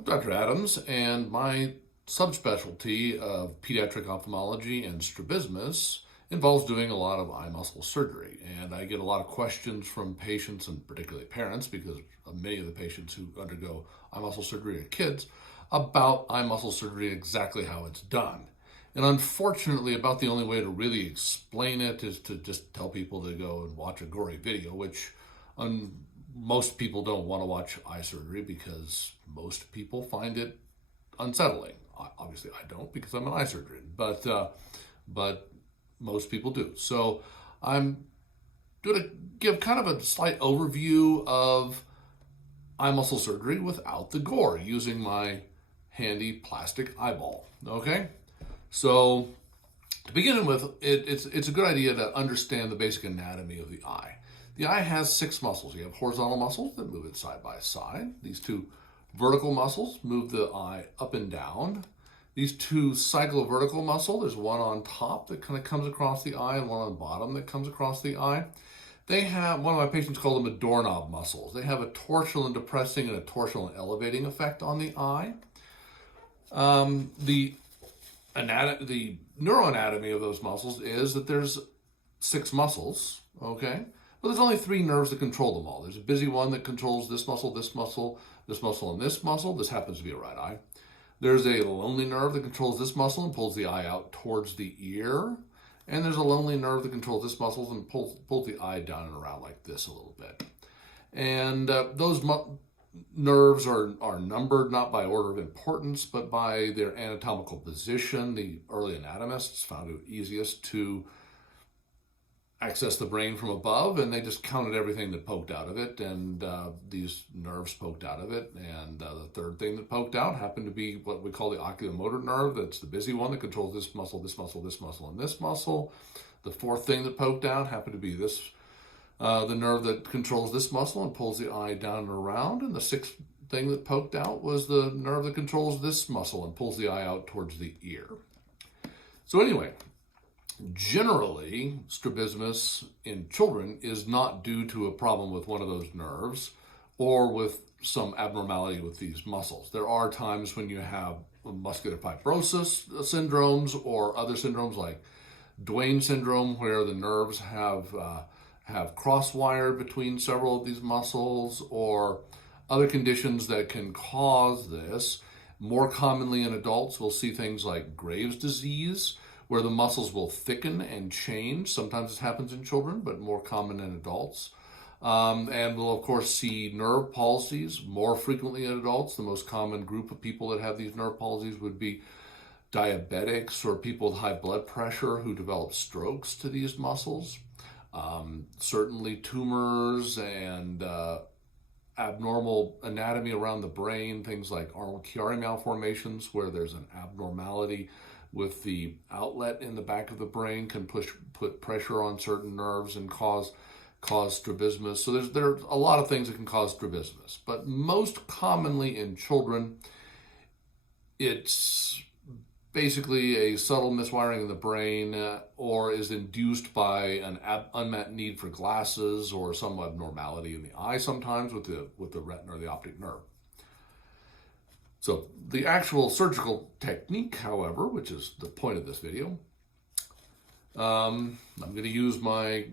I'm Dr. Adams, and my subspecialty of pediatric ophthalmology and strabismus involves doing a lot of eye muscle surgery. And I get a lot of questions from patients, and particularly parents, because many of the patients who undergo eye muscle surgery are kids, about eye muscle surgery, exactly how it's done. And unfortunately, about the only way to really explain it is to just tell people to go and watch a gory video, which most people don't want to watch eye surgery because most people find it unsettling. Obviously, I don't because I'm an eye surgeon, but most people do. So I'm going to give kind of a slight overview of eye muscle surgery without the gore, using my handy plastic eyeball. Okay, so to begin with, it's a good idea to understand the basic anatomy of the eye. The eye has 6 muscles. You have horizontal muscles that move it side by side. These 2 vertical muscles move the eye up and down. These 2 cyclovertical muscles, there's one on top that kind of comes across the eye and one on the bottom that comes across the eye. They have, one of my patients called them the doorknob muscles. They have a torsional and depressing and a torsional and elevating effect on the eye. The neuroanatomy of those muscles is that there's 6 muscles, okay? But there's only 3 nerves that control them all. There's a busy one that controls this muscle, this muscle, this muscle, and this muscle. This happens to be a right eye. There's a lonely nerve that controls this muscle and pulls the eye out towards the ear. And there's a lonely nerve that controls this muscle and pulls the eye down and around like this a little bit. And those nerves are numbered not by order of importance, but by their anatomical position. The early anatomists found it easiest to access the brain from above, and they just counted everything that poked out of it, and these nerves poked out of it. And the third thing that poked out happened to be what we call the oculomotor nerve. That's the busy one that controls this muscle, this muscle, this muscle, and this muscle. The fourth thing that poked out happened to be this, the nerve that controls this muscle and pulls the eye down and around. And the sixth thing that poked out was the nerve that controls this muscle and pulls the eye out towards the ear. So anyway, generally, strabismus in children is not due to a problem with one of those nerves or with some abnormality with these muscles. There are times when you have muscular fibrosis syndromes or other syndromes like Duane syndrome, where the nerves have cross-wired between several of these muscles, or other conditions that can cause this. More commonly in adults, we'll see things like Graves' disease, where the muscles will thicken and change. Sometimes this happens in children, but more common in adults. And we'll, of course, see nerve palsies more frequently in adults. The most common group of people that have these nerve palsies would be diabetics or people with high blood pressure who develop strokes to these muscles. Certainly tumors and abnormal anatomy around the brain, things like Arnold-Chiari malformations, where there's an abnormality with the outlet in the back of the brain, can put pressure on certain nerves and cause strabismus. So there's a lot of things that can cause strabismus, but most commonly in children, it's basically a subtle miswiring in the brain, or is induced by an unmet need for glasses or some abnormality in the eye, sometimes with the retina or the optic nerve. So the actual surgical technique, however, which is the point of this video, I'm going to use my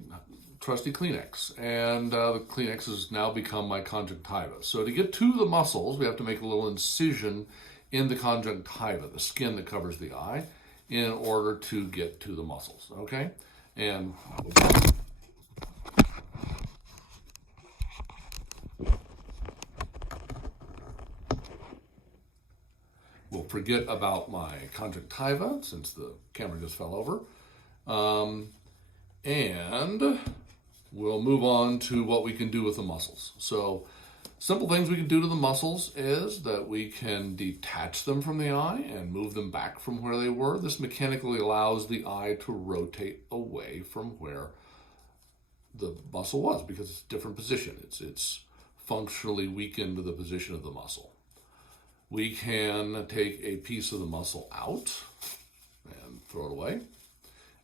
trusty Kleenex, and the Kleenex has now become my conjunctiva. So to get to the muscles, we have to make a little incision in the conjunctiva, the skin that covers the eye, in order to get to the muscles, okay? And we'll forget about my conjunctiva since the camera just fell over. And we'll move on to what we can do with the muscles. So simple things we can do to the muscles is that we can detach them from the eye and move them back from where they were. This mechanically allows the eye to rotate away from where the muscle was because it's a different position. It's functionally weakened to the position of the muscle. We can take a piece of the muscle out and throw it away,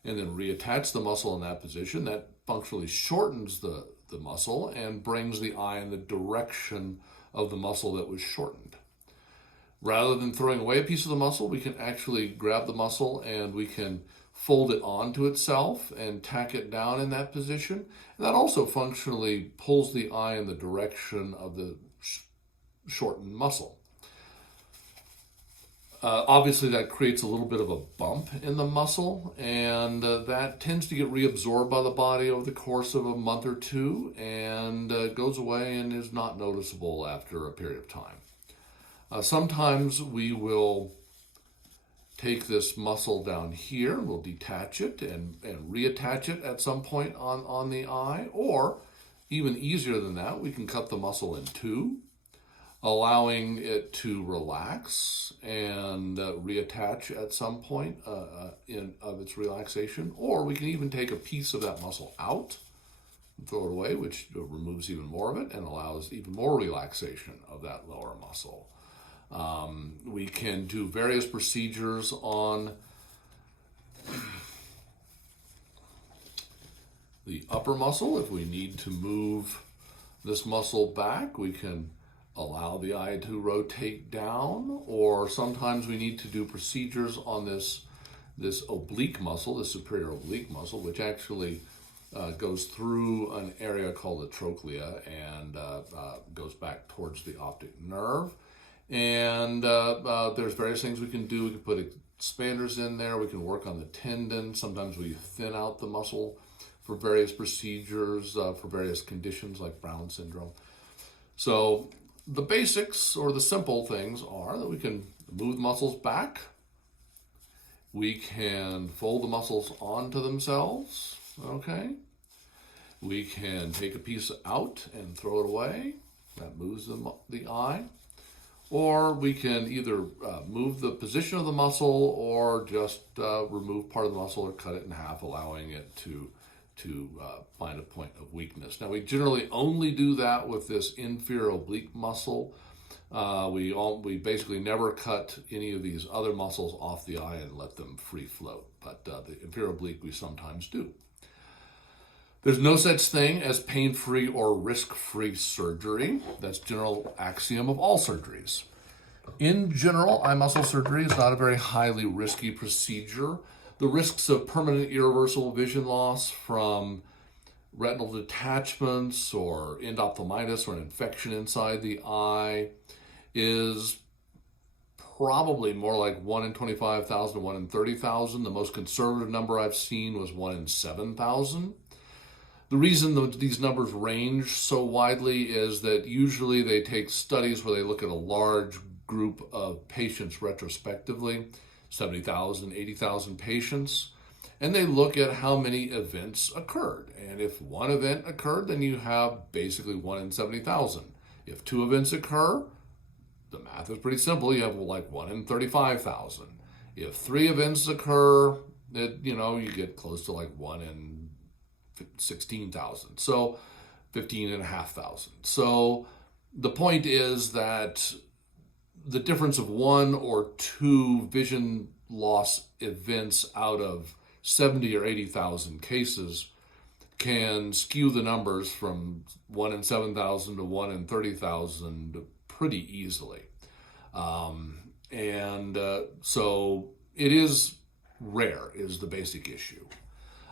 and then reattach the muscle in that position. That functionally shortens the muscle and brings the eye in the direction of the muscle that was shortened. Rather than throwing away a piece of the muscle, we can actually grab the muscle and we can fold it onto itself and tack it down in that position. And that also functionally pulls the eye in the direction of the shortened muscle. Obviously, that creates a little bit of a bump in the muscle, and that tends to get reabsorbed by the body over the course of a month or two and goes away and is not noticeable after a period of time. Sometimes we will take this muscle down here, we'll detach it and reattach it at some point on the eye, or even easier than that, we can cut the muscle in two, allowing it to relax and reattach at some point of its relaxation. Or we can even take a piece of that muscle out and throw it away, which removes even more of it and allows even more relaxation of that lower muscle. We can do various procedures on the upper muscle. If we need to move this muscle back, we can allow the eye to rotate down, or sometimes we need to do procedures on this oblique muscle, the superior oblique muscle, which actually goes through an area called the trochlea and goes back towards the optic nerve. And there's various things we can do. We can put expanders in there. We can work on the tendon. Sometimes we thin out the muscle for various procedures, for various conditions like Brown syndrome. So the basics or the simple things are that we can move the muscles back. We can fold the muscles onto themselves, okay? We can take a piece out and throw it away. That moves the eye. Or we can either move the position of the muscle or just remove part of the muscle or cut it in half, allowing it to find a point of weakness. Now, we generally only do that with this inferior oblique muscle. We basically never cut any of these other muscles off the eye and let them free float, but the inferior oblique we sometimes do. There's no such thing as pain-free or risk-free surgery. That's general axiom of all surgeries. In general, eye muscle surgery is not a very highly risky procedure. The risks of permanent irreversible vision loss from retinal detachments or endophthalmitis or an infection inside the eye is probably more like 1 in 25,000 to 1 in 30,000. The most conservative number I've seen was 1 in 7,000. The reason these numbers range so widely is that usually they take studies where they look at a large group of patients retrospectively, 70,000, 80,000 patients, and they look at how many events occurred. And if one event occurred, then you have basically 1 in 70,000. If 2 events occur, the math is pretty simple. You have like 1 in 35,000. If 3 events occur, you get close to like 1 in 16,000. So 15,500. So the point is that the difference of 1 or 2 vision loss events out of 70 or 80,000 cases can skew the numbers from 1 in 7,000 to 1 in 30,000 pretty easily. So it is rare is the basic issue.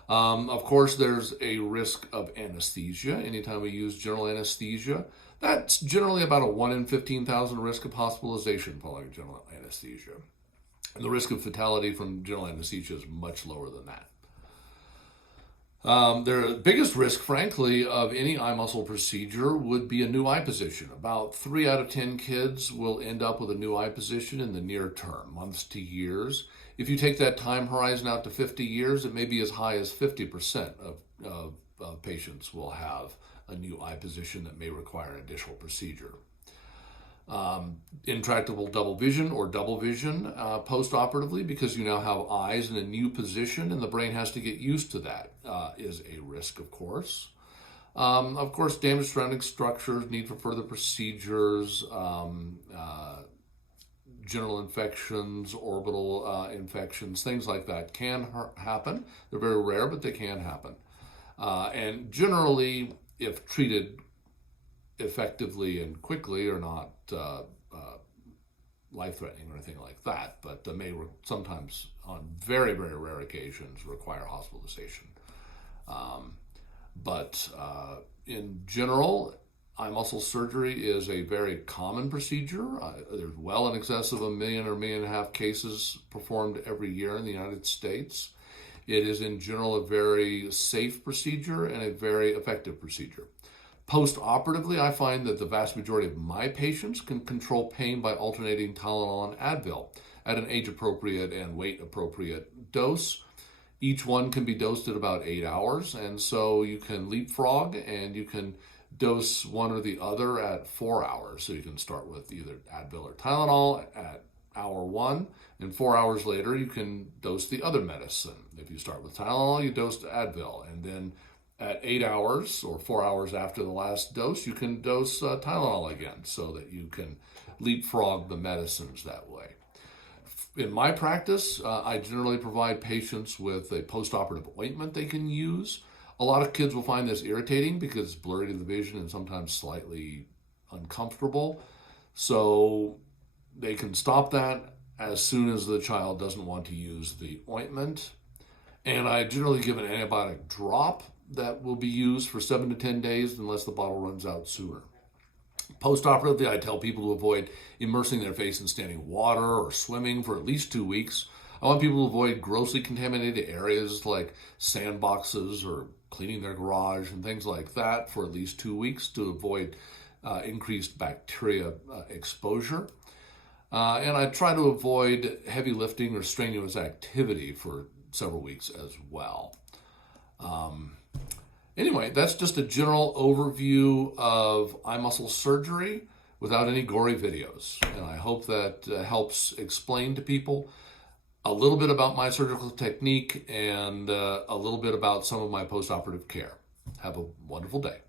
Of course, there's a risk of anesthesia. Anytime we use general anesthesia, that's generally about a 1 in 15,000 risk of hospitalization following general anesthesia. And the risk of fatality from general anesthesia is much lower than that. The biggest risk, frankly, of any eye muscle procedure would be a new eye position. About 3 out of 10 kids will end up with a new eye position in the near term, months to years. If you take that time horizon out to 50 years, it may be as high as 50% of patients will have a new eye position that may require an additional procedure. Intractable double vision or double vision post-operatively, because you now have eyes in a new position and the brain has to get used to that, is a risk, of course. Of course, damaged surrounding structures, need for further procedures, general infections, orbital infections, things like that can happen. They're very rare, but they can happen. And generally, if treated effectively and quickly, are not life-threatening or anything like that, but may sometimes, on very, very rare occasions, require hospitalization. But in general, eye muscle surgery is a very common procedure. There's well in excess of 1 million or 1.5 million cases performed every year in the United States. It is in general a very safe procedure and a very effective procedure. Post-operatively, I find that the vast majority of my patients can control pain by alternating Tylenol and Advil at an age-appropriate and weight-appropriate dose. Each one can be dosed at about 8 hours, and so you can leapfrog and you can dose one or the other at 4 hours. So you can start with either Advil or Tylenol at hour 1, and 4 hours later you can dose the other medicine. If you start with Tylenol, you dose Advil, and then at 8 hours or 4 hours after the last dose, you can dose Tylenol again, so that you can leapfrog the medicines that way. In my practice, I generally provide patients with a post-operative ointment they can use. A lot of kids will find this irritating because it's blurry to the vision and sometimes slightly uncomfortable. So they can stop that as soon as the child doesn't want to use the ointment. And I generally give an antibiotic drop that will be used for 7 to 10 days unless the bottle runs out sooner. Post-operatively, I tell people to avoid immersing their face in standing water or swimming for at least 2 weeks. I want people to avoid grossly contaminated areas like sandboxes or cleaning their garage and things like that for at least 2 weeks to avoid increased bacteria exposure. And I try to avoid heavy lifting or strenuous activity for several weeks as well. Anyway, that's just a general overview of eye muscle surgery without any gory videos. And I hope that helps explain to people a little bit about my surgical technique and a little bit about some of my post-operative care. Have a wonderful day.